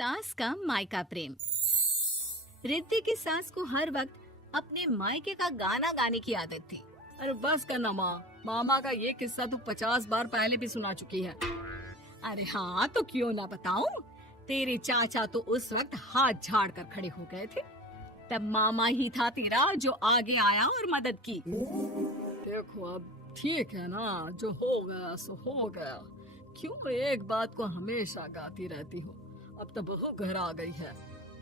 सास का मायका प्रेम। रिद्धि की सास को हर वक्त अपने मायके का गाना गाने की आदत थी। अरे बस करना माँ, मामा का ये किस्सा तो 50 बार पहले भी सुना चुकी है। अरे हाँ, तो क्यों ना बताऊं। तेरे चाचा तो उस वक्त हाथ झाड़ कर खड़े हो गए थे। तब मामा ही था तेरा जो आगे आया और मदद की। देखो अब ठीक है ना, जो हो गया सो हो गया। क्यों एक बात को हमेशा गाती रहती हो। अब तो बहू घर आ गई है,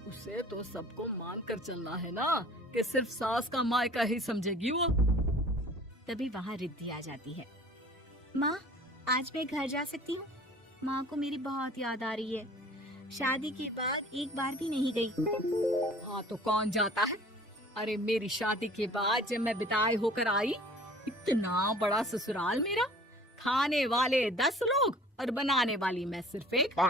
उसे तो सबको मान कर चलना है ना, कि सिर्फ सास का मायका ही समझेगी वो। तभी वहाँ रिद्धि आ जाती है। माँ, आज मैं घर जा सकती हूँ? माँ को मेरी बहुत याद आ रही है। शादी के बाद एक बार भी नहीं गई। हाँ तो कौन जाता है। अरे मेरी शादी के बाद जब मैं विदाई होकर आई, इतना बड़ा ससुराल मेरा, खाने वाले 10 लोग और बनाने वाली मैं सिर्फ एक।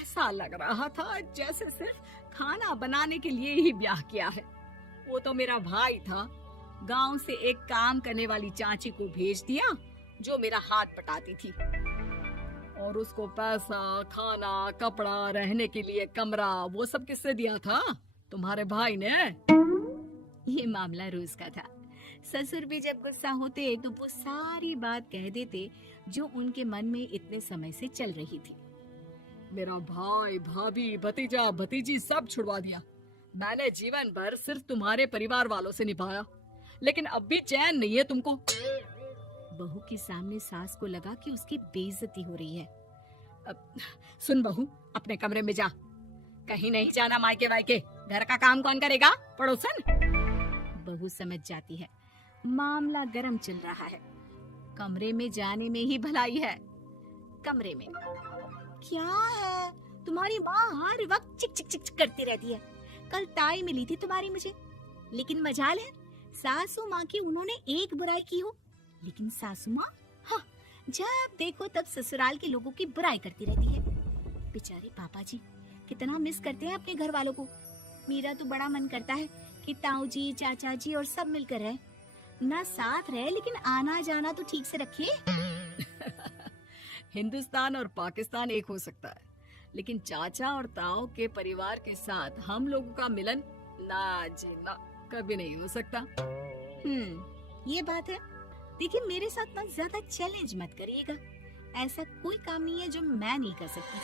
ऐसा लग रहा था जैसे सिर्फ खाना बनाने के लिए ही ब्याह किया है। वो तो मेरा भाई था, गांव से एक काम करने वाली चाची को भेज दिया जो मेरा हाथ पटाती थी, और उसको पैसा, खाना, कपड़ा, रहने के लिए कमरा, वो सब किसने दिया था? तुम्हारे भाई ने। ये मामला रोज का था। ससुर भी जब गुस्सा होते तो वो सारी बात कह देते जो उनके मन में इतने समय से चल रही थी। मेरा भाई, भाभी, भतीजा, भतीजी सब छुड़वा दिया। मैंने जीवन भर सिर्फ तुम्हारे परिवार वालों से निभाया, लेकिन अब भी चैन नहीं है तुमको। बहू के सामने सास को लगा कि उसकी बेइज्जती हो रही है। अब सुन बहू, अपने कमरे में जा, कहीं नहीं जाना मायके वायके। घर का काम कौन करेगा? पड़ोसन। बहू समझ जाती है मामला गर्म चल रहा है। कमरे में जाने में ही भलाई है। कमरे में क्या है? तुम्हारी माँ हर वक्त चिक चिक चिक चिक करती रहती है। कल ताई मिली थी तुम्हारी मुझे, लेकिन मजाल है सासू माँ की उन्होंने एक बुराई की हो, लेकिन सासू माँ हाँ, जब देखो तब ससुराल के लोगों की बुराई करती रहती है। बेचारे पापा जी कितना मिस करते हैं अपने घर वालों को। मेरा तो बड़ा मन करता है कि ताऊ जी, चाचा जी और सब मिलकर रहे, ना साथ रहे लेकिन आना जाना तो ठीक से रखिए। हिंदुस्तान और पाकिस्तान एक हो सकता है, लेकिन चाचा और ताऊ के परिवार के साथ हम लोगों का मिलन ना जी ना, कभी नहीं हो सकता। ये बात है। देखिए मेरे साथ ना ज्यादा चैलेंज मत करिएगा। ऐसा कोई काम नहीं है जो मैं नहीं कर सकती।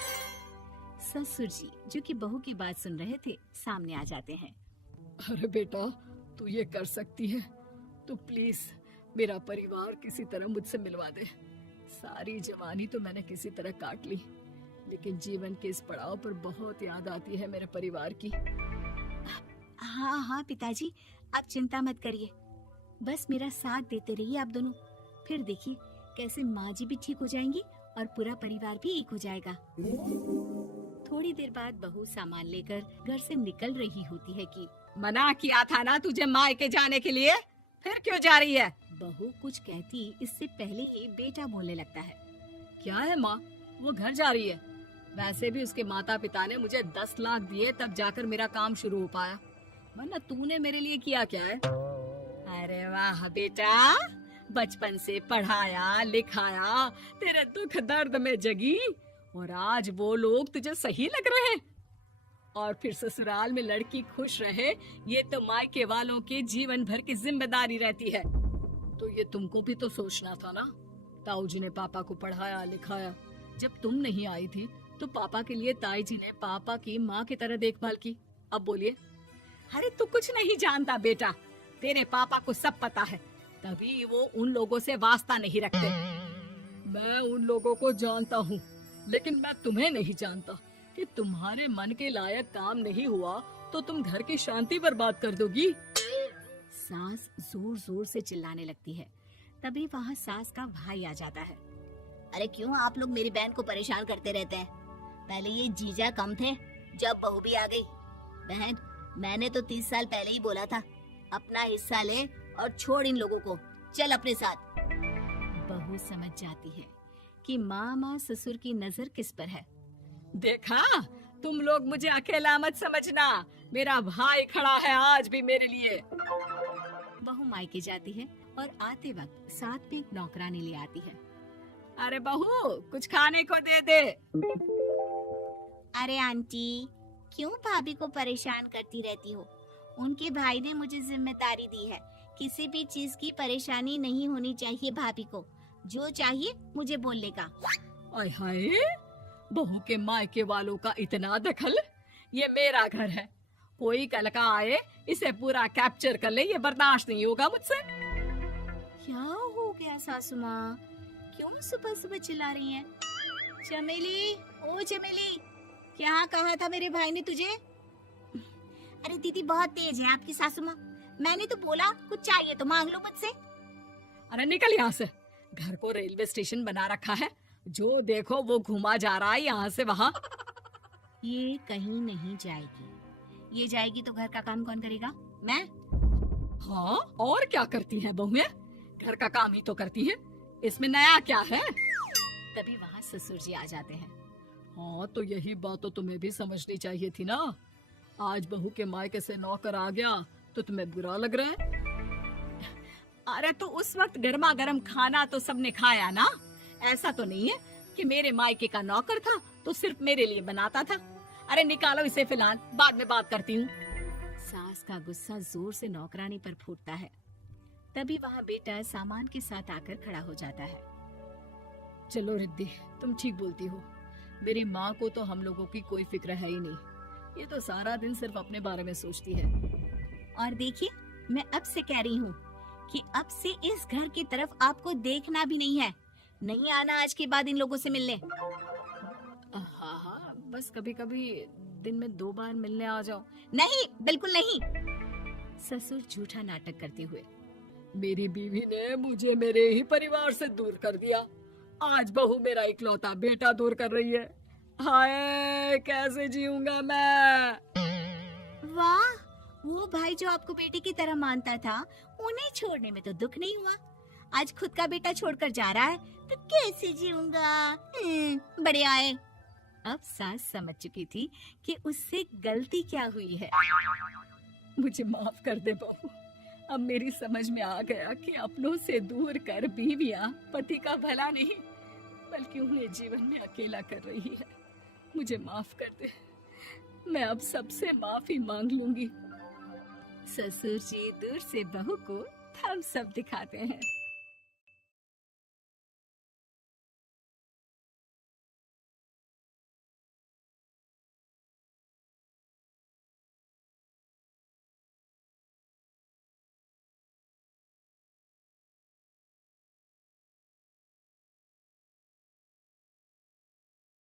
ससुर जी जो कि बहू की बात सुन रहे थे सामने आ जाते हैं। अरे बेटा, तू ये कर सकती है तो प्लीज मेरा परिवार किसी तरह मुझसे मिलवा दे। सारी जवानी तो मैंने किसी तरह काट ली, लेकिन जीवन के इस पड़ाव पर बहुत याद आती है मेरे परिवार की। हाँ हाँ पिताजी, आप चिंता मत करिए, बस मेरा साथ देते रहिए आप दोनों। फिर देखिए कैसे माँ जी भी ठीक हो जाएंगी और पूरा परिवार भी एक हो जाएगा। थोड़ी देर बाद बहू सामान लेकर घर से निकल रही होती है कि मना किया था ना तुझे मायके जाने के लिए, फिर क्यों जा रही है? बहू कुछ कहती इससे पहले ही बेटा बोलने लगता है। क्या है माँ, वो घर जा रही है। वैसे भी उसके माता पिता ने मुझे 10 लाख दिए तब जाकर मेरा काम शुरू हो पाया, वरना तूने मेरे लिए किया क्या है? अरे वाह बेटा, बचपन से पढ़ाया लिखाया, तेरे दुख दर्द में जगी, और आज वो लोग तुझे सही लग रहे हैं। और फिर ससुराल में लड़की खुश रहे, ये तो मायके वालों की जीवन भर की जिम्मेदारी रहती है। तो ये तुमको भी तो सोचना था ना। ताऊ जी ने पापा को पढ़ाया लिखाया, जब तुम नहीं आई थी तो पापा के लिए ताई जी ने पापा की माँ की तरह देखभाल की। अब बोलिए। अरे तू कुछ नहीं जानता बेटा, तेरे पापा को सब पता है, तभी वो उन लोगों से वास्ता नहीं रखते। मैं उन लोगों को जानता हूँ, लेकिन मैं तुम्हें नहीं जानता कि तुम्हारे मन के लायक काम नहीं हुआ तो तुम घर की शांति बर्बाद कर दोगी। सास जोर जोर से चिल्लाने लगती है। तभी वहाँ सास का भाई आ जाता है। अरे क्यों आप लोग मेरी बहन को परेशान करते रहते हैं? पहले ये जीजा कम थे, जब बहू भी आ गई। बहन, मैंने तो 30 साल पहले ही बोला था, अपना हिस्सा ले और छोड़ इन लोगों को, चल अपने साथ। बहू समझ जाती है कि मामा ससुर की नजर किस पर है। देखा, तुम लोग मुझे अकेला मत समझना, मेरा भाई खड़ा है आज भी मेरे लिए। बहू मायके जाती है और आते वक्त साथ में एक नौकरानी ले आती है। अरे बहू, कुछ खाने को दे दे। अरे आंटी, क्यों भाभी को परेशान करती रहती हो? उनके भाई ने मुझे जिम्मेदारी दी है। किसी भी चीज की परेशानी नहीं होनी चाहिए भाभी को। जो चाहिए मुझे बोलने का। आय हाय, बहू के मायके वालों का इतना दखल। ये मेरा घर है, कोई कल का आए इसे पूरा कैप्चर कर ले, ये बर्दाश्त नहीं होगा मुझसे। क्या हो गया सासू माँ? क्यों सुबह सुबह चिल्ला रही हैं? चमेली, ओ चमेली, क्या कहा था मेरे भाई ने तुझे? अरे दीदी बहुत तेज है आपकी सासू माँ। मैंने तो बोला कुछ चाहिए तो मांग लो मुझसे। अरे निकल यहाँ से, घर को रेलवे स्टेशन बना रखा है, जो देखो वो घुमा जा रहा है यहाँ से वहाँ। ये कहीं नहीं जाएगी। ये जाएगी तो घर का काम कौन करेगा? मैं। हाँ, और क्या करती है बहुएं? घर का काम ही तो करती है, इसमें नया क्या है? तभी वहाँ ससुर जी आ जाते हैं। हाँ, तो यही बात तो तुम्हें भी समझनी चाहिए थी ना। आज बहू के मायके से नौकर आ गया तो तुम्हें बुरा लग रहा है? अरे तो उस वक्त गर्मा गर्म खाना तो सबने खाया ना। ऐसा तो नहीं है कि मेरे मायके का नौकर था तो सिर्फ मेरे लिए बनाता था। अरे निकालो इसे, फिलहाल बाद में बात करती हूँ। सास का गुस्सा जोर से नौकरानी पर फूटता है। तभी वहाँ बेटा सामान के साथ आकर खड़ा हो जाता है। चलो रिद्धि, तुम ठीक बोलती हो। मेरी माँ को तो हम लोगों की कोई फिक्र है ही नहीं, ये तो सारा दिन सिर्फ अपने बारे में सोचती है। और देखिए, मैं अब से कह रही हूँ कि अब से इस घर की तरफ आपको देखना भी नहीं है। नहीं आना आज के बाद इन लोगों से मिलने। हाँ, बस कभी कभी दिन में 2 बार मिलने आ जाओ। नहीं, बिल्कुल नहीं। ससुर झूठा नाटक करते हुए। मेरी बीवी ने मुझे मेरे ही परिवार से दूर कर दिया, आज बहू मेरा इकलौता बेटा दूर कर रही है। हाय, कैसे जीऊंगा मैं? वाह, वो भाई जो आपको बेटे की तरह मानता था, उन्हें छोड़ने में तो दुख नहीं हुआ। आज खुद का बेटा छोड़कर जा रहा है तो कैसे जीऊंगा? बड़े आए। अब सास समझ चुकी थी कि उससे गलती क्या हुई है। मुझे माफ कर दे बहू, अब मेरी समझ में आ गया कि अपनों से दूर कर बीवियां पति का भला नहीं बल्कि उन्हें जीवन में अकेला कर रही है। मुझे माफ कर दे, मैं अब सबसे माफी मांग लूंगी। ससुर जी दूर से बहू को थम्स अप दिखाते हैं।